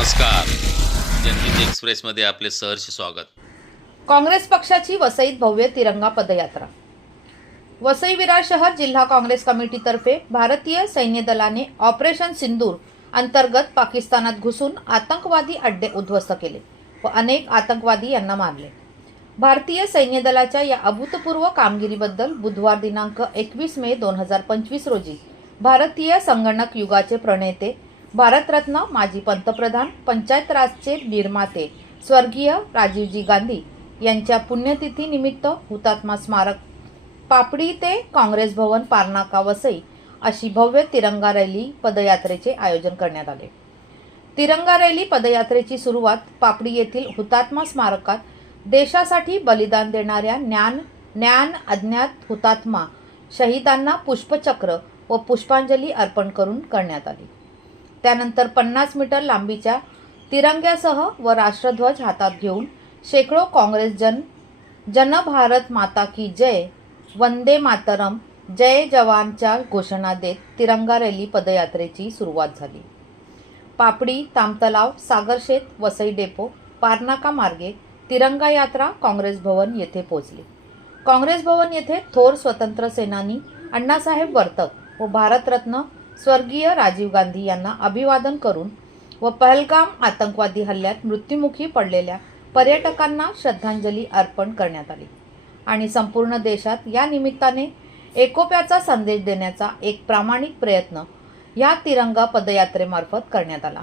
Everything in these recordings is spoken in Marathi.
नमस्कार. जनहित एक्सप्रेसमध्ये आपले सहर्ष स्वागत. काँग्रेस पक्षाची वसईत भव्य तिरंगा पदयात्रा. वसई विरार शहर जिल्हा काँग्रेस कमिटीतर्फे भारतीय सैन्य दलाने ऑपरेशन सिंदूर अंतर्गत पाकिस्तानात घुसून आतंकवादी अड्डे उद्ध्वस्त केले व अनेक आतंकवादी यांना मारले. भारतीय सैन्य दलाच्या या अभूतपूर्व कामगिरीबद्दल बुधवार दिनांक एकवीस मे दोन हजार पंचवीस रोजी भारतीय संगणक युगाचे प्रणेते भारतरत्न माजी पंतप्रधान पंचायत राजचे निर्माते स्वर्गीय राजीवजी गांधी यांच्या पुण्यतिथीनिमित्त हुतात्मा स्मारक पापडी ते काँग्रेस भवन पारनाका वसई अशी भव्य तिरंगा रॅली पदयात्रेचे आयोजन करण्यात आले. तिरंगा रॅली पदयात्रेची सुरुवात पापडी येथील हुतात्मा स्मारकात देशासाठी बलिदान देणाऱ्या ज्ञान ज्ञान अज्ञात हुतात्मा शहीदांना पुष्पचक्र व पुष्पांजली अर्पण करून करण्यात आली. त्यानंतर पन्नास मीटर लांबीच्या तिरंग्यासह व राष्ट्रध्वज हातात घेऊन शेकडो काँग्रेस जन जन भारत माता की जय वंदे मातरम जय जवानच्या घोषणा देत तिरंगा रॅली पदयात्रेची सुरुवात झाली. पापडी तामतलाव सागरशेत वसई डेपो पारनाका मार्गे तिरंगा यात्रा काँग्रेस भवन येथे पोहोचली. काँग्रेस भवन येथे थोर स्वतंत्र सेनानी अण्णासाहेब वर्तक व भारतरत्न स्वर्गीय राजीव गांधी यांना अभिवादन करून व पहलगाम आतंकवादी हल्ल्यात मृत्युमुखी पडलेल्या पर्यटकांना श्रद्धांजली अर्पण करण्यात आली. आणि संपूर्ण देशात या निमित्ताने एकोप्याचा संदेश देण्याचा एक प्रामाणिक प्रयत्न या तिरंगा पदयात्रेमार्फत करण्यात आला.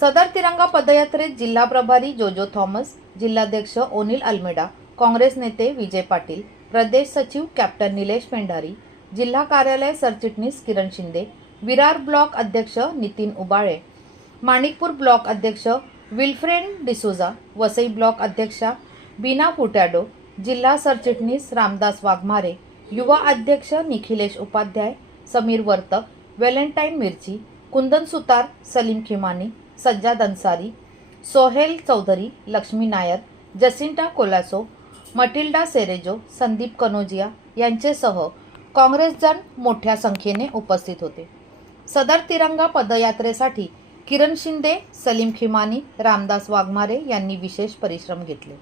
सदर तिरंगा पदयात्रेत जिल्हा प्रभारी जोजो थॉमस जिल्हाध्यक्ष ओनिल अल्मेडा काँग्रेस नेते विजय पाटील प्रदेश सचिव कॅप्टन निलेश पेंढारी जिल्हा कार्यालय सरचिटणीस किरण शिंदे विरार ब्लॉक अध्यक्ष नितीन उबाळे माणिकपूर ब्लॉक अध्यक्ष विल्फ्रेड डिसोजा वसई ब्लॉक अध्यक्षा बीना फुटॅडो जिल्हा सरचिटणीस रामदास वाघमारे युवा अध्यक्ष Nikhilesh Upadhyay Sameer Vartak Valentine Mirchi Kundan Sutar Salim Khimani Sajjad Ansari Sohail Chaudhary Lakshmi Nair जसिंटा Colaco Matilda Cerejo Sandeep Kanojia यांचेसह काँग्रेसजन मोठ्या संख्येने उपस्थित होते. सदर तिरंगा पदयात्रेसाठी किरण शिंदे सलीम खिमानी रामदास वाघमारे यांनी विशेष परिश्रम घेतले.